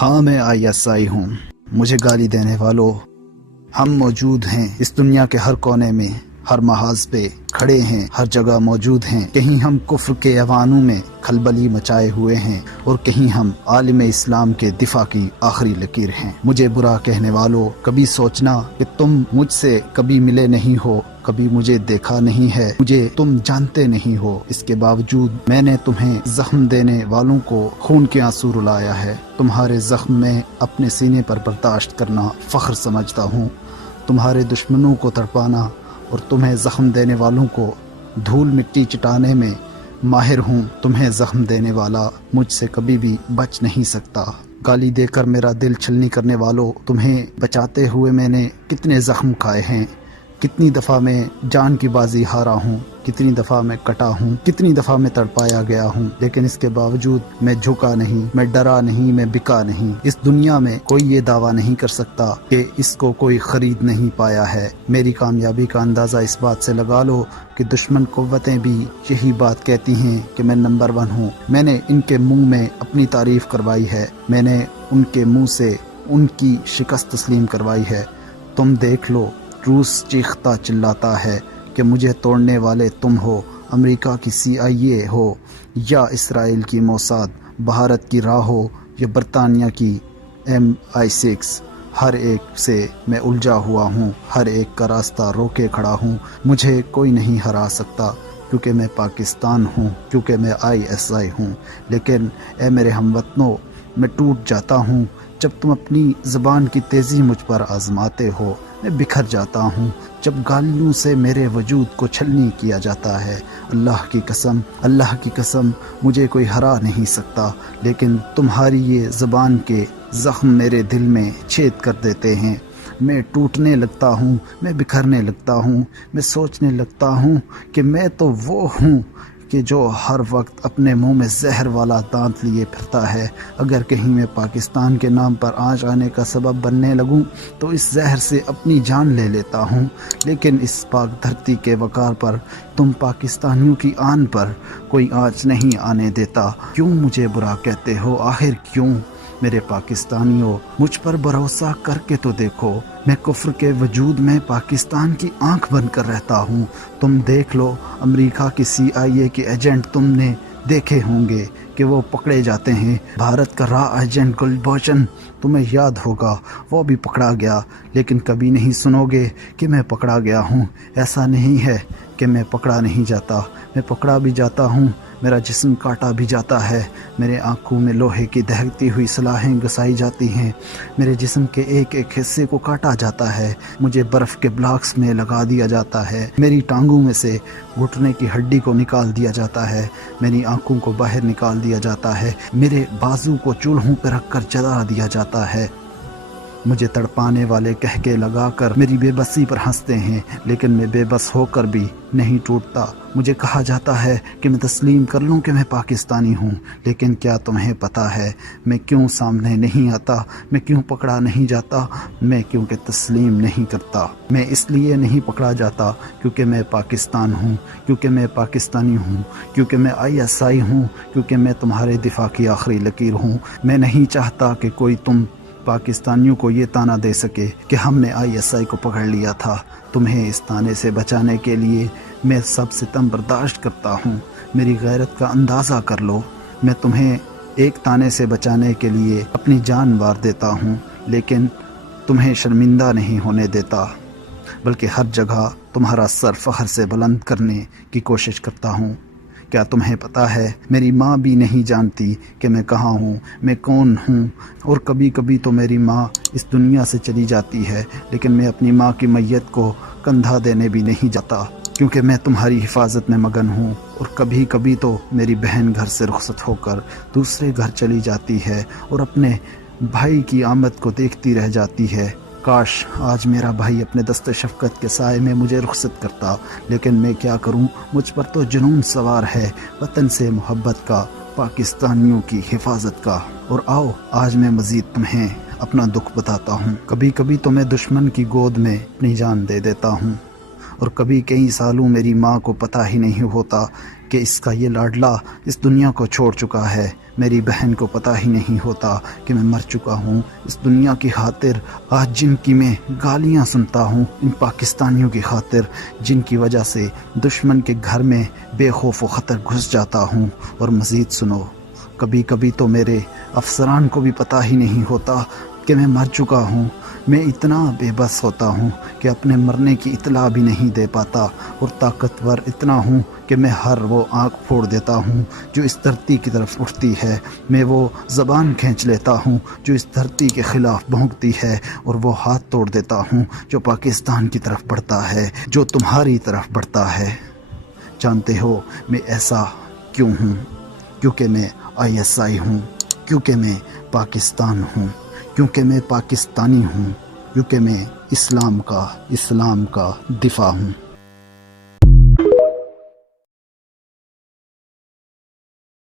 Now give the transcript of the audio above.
ہاں میں ISI ہوں۔ مجھے گالی دینے والوں، ہم موجود ہیں اس دنیا کے ہر کونے میں، ہر محاذ پہ کھڑے ہیں، ہر جگہ موجود ہیں۔ کہیں ہم کفر کے ایوانوں میں کھلبلی مچائے ہوئے ہیں اور کہیں ہم عالم اسلام کے دفاع کی آخری لکیر ہیں۔ مجھے برا کہنے والوں، کبھی سوچنا کہ تم مجھ سے کبھی ملے نہیں ہو، کبھی مجھے دیکھا نہیں ہے، مجھے تم جانتے نہیں ہو، اس کے باوجود میں نے تمہیں زخم دینے والوں کو خون کے آنسو رلایا ہے۔ تمہارے زخم میں اپنے سینے پر برداشت کرنا فخر سمجھتا ہوں، تمہارے دشمنوں کو تڑپانا اور تمہیں زخم دینے والوں کو دھول مٹی چٹانے میں ماہر ہوں۔ تمہیں زخم دینے والا مجھ سے کبھی بھی بچ نہیں سکتا۔ گالی دے کر میرا دل چھلنی کرنے والوں، تمہیں بچاتے ہوئے میں نے کتنے زخم کھائے ہیں، کتنی دفعہ میں جان کی بازی ہارا ہوں، کتنی دفعہ میں کٹا ہوں، کتنی دفعہ میں تڑپایا گیا ہوں، لیکن اس کے باوجود میں جھکا نہیں، میں ڈرا نہیں، میں بکا نہیں۔ اس دنیا میں کوئی یہ دعویٰ نہیں کر سکتا کہ اس کو کوئی خرید نہیں پایا ہے۔ میری کامیابی کا اندازہ اس بات سے لگا لو کہ دشمن قوتیں بھی یہی بات کہتی ہیں کہ میں نمبر 1 ہوں۔ میں نے ان کے منہ میں اپنی تعریف کروائی ہے، میں نے ان کے منہ سے ان کی شکست تسلیم کروائی ہے۔ تم دیکھ لو، روس چیختا چلاتا ہے کہ مجھے توڑنے والے تم ہو، امریکہ کی CIA ہو یا اسرائیل کی موساد، بھارت کی راہ ہو یا برطانیہ کی MI6، ہر ایک سے میں الجھا ہوا ہوں، ہر ایک کا راستہ روکے کھڑا ہوں۔ مجھے کوئی نہیں ہرا سکتا کیونکہ میں پاکستان ہوں، کیونکہ میں ISI ہوں۔ لیکن اے میرے ہم وطنوں، میں ٹوٹ جاتا ہوں جب تم اپنی زبان کی تیزی مجھ پر آزماتے ہو، میں بکھر جاتا ہوں جب گالیوں سے میرے وجود کو چھلنی کیا جاتا ہے۔ اللہ کی قسم مجھے کوئی ہرا نہیں سکتا، لیکن تمہاری یہ زبان کے زخم میرے دل میں چھید کر دیتے ہیں۔ میں ٹوٹنے لگتا ہوں، میں بکھرنے لگتا ہوں، میں سوچنے لگتا ہوں کہ میں تو وہ ہوں کہ جو ہر وقت اپنے منہ میں زہر والا دانت لیے پھرتا ہے۔ اگر کہیں میں پاکستان کے نام پر آنچ آنے کا سبب بننے لگوں تو اس زہر سے اپنی جان لے لیتا ہوں، لیکن اس پاک دھرتی کے وقار پر، تم پاکستانیوں کی آن پر کوئی آنچ نہیں آنے دیتا۔ کیوں مجھے برا کہتے ہو؟ آخر کیوں؟ میرے پاکستانیوں، مجھ پر بھروسہ کر کے تو دیکھو، میں کفر کے وجود میں پاکستان کی آنکھ بن کر رہتا ہوں۔ تم دیکھ لو، امریکہ کی CIA کے ایجنٹ تم نے دیکھے ہوں گے کہ وہ پکڑے جاتے ہیں۔ بھارت کا ایجنٹ گلبھوشن تمہیں یاد ہوگا، وہ بھی پکڑا گیا، لیکن کبھی نہیں سنو گے کہ میں پکڑا گیا ہوں۔ ایسا نہیں ہے کہ میں پکڑا نہیں جاتا، میں پکڑا بھی جاتا ہوں، میرا جسم کاٹا بھی جاتا ہے، میرے آنکھوں میں لوہے کی دہکتی ہوئی سلاخیں گسائی جاتی ہیں، میرے جسم کے ایک ایک حصے کو کاٹا جاتا ہے، مجھے برف کے بلاکس میں لگا دیا جاتا ہے، میری ٹانگوں میں سے گھٹنے کی ہڈی کو نکال دیا جاتا ہے، میری آنکھوں کو باہر نکال دیا جاتا ہے، میرے بازو کو چولہوں پہ رکھ کر جلا دیا جاتا ہے۔ مجھے تڑپانے والے کہکے لگا کر میری بے بسی پر ہنستے ہیں، لیکن میں بے بس ہو کر بھی نہیں ٹوٹتا۔ مجھے کہا جاتا ہے کہ میں تسلیم کر لوں کہ میں پاکستانی ہوں، لیکن کیا تمہیں پتہ ہے میں کیوں سامنے نہیں آتا، میں کیوں پکڑا نہیں جاتا؟ میں کیونکہ تسلیم نہیں کرتا۔ میں اس لیے نہیں پکڑا جاتا کیونکہ میں پاکستان ہوں، کیونکہ میں پاکستانی ہوں، کیونکہ میں ISI ہوں، کیونکہ میں تمہارے دفاع کی آخری لکیر ہوں۔ میں نہیں چاہتا کہ کوئی تم پاکستانیوں کو یہ طعنہ دے سکے کہ ہم نے ISI کو پکڑ لیا تھا۔ تمہیں اس طعنے سے بچانے کے لیے میں سب ستم برداشت کرتا ہوں۔ میری غیرت کا اندازہ کر لو، میں تمہیں ایک طعنے سے بچانے کے لیے اپنی جان وار دیتا ہوں، لیکن تمہیں شرمندہ نہیں ہونے دیتا، بلکہ ہر جگہ تمہارا سر فخر سے بلند کرنے کی کوشش کرتا ہوں۔ کیا تمہیں پتہ ہے میری ماں بھی نہیں جانتی کہ میں کہاں ہوں، میں کون ہوں، اور کبھی کبھی تو میری ماں اس دنیا سے چلی جاتی ہے، لیکن میں اپنی ماں کی میت کو کندھا دینے بھی نہیں جاتا، کیونکہ میں تمہاری حفاظت میں مگن ہوں۔ اور کبھی کبھی تو میری بہن گھر سے رخصت ہو کر دوسرے گھر چلی جاتی ہے اور اپنے بھائی کی آمد کو دیکھتی رہ جاتی ہے۔ کاش آج میرا بھائی اپنے دست شفقت کے سائے میں مجھے رخصت کرتا، لیکن میں کیا کروں، مجھ پر تو جنون سوار ہے، وطن سے محبت کا، پاکستانیوں کی حفاظت کا۔ اور آؤ آج میں مزید تمہیں اپنا دکھ بتاتا ہوں۔ کبھی کبھی تو میں دشمن کی گود میں اپنی جان دے دیتا ہوں، اور کبھی کئی سالوں میری ماں کو پتہ ہی نہیں ہوتا کہ اس کا یہ لاڈلا اس دنیا کو چھوڑ چکا ہے۔ میری بہن کو پتہ ہی نہیں ہوتا کہ میں مر چکا ہوں۔ اس دنیا کی خاطر آج جن کی میں گالیاں سنتا ہوں، ان پاکستانیوں کی خاطر جن کی وجہ سے دشمن کے گھر میں بے خوف و خطر گھس جاتا ہوں۔ اور مزید سنو، کبھی کبھی تو میرے افسران کو بھی پتہ ہی نہیں ہوتا کہ میں مر چکا ہوں۔ میں اتنا بے بس ہوتا ہوں کہ اپنے مرنے کی اطلاع بھی نہیں دے پاتا، اور طاقتور اتنا ہوں کہ میں ہر وہ آنکھ پھوڑ دیتا ہوں جو اس دھرتی کی طرف اٹھتی ہے۔ میں وہ زبان کھینچ لیتا ہوں جو اس دھرتی کے خلاف بھونکتی ہے، اور وہ ہاتھ توڑ دیتا ہوں جو پاکستان کی طرف بڑھتا ہے، جو تمہاری طرف بڑھتا ہے۔ جانتے ہو میں ایسا کیوں ہوں؟ کیونکہ میں ISI ہوں، کیونکہ میں پاکستان ہوں، کیونکہ میں پاکستانی ہوں، کیونکہ میں اسلام کا دفاع ہوں۔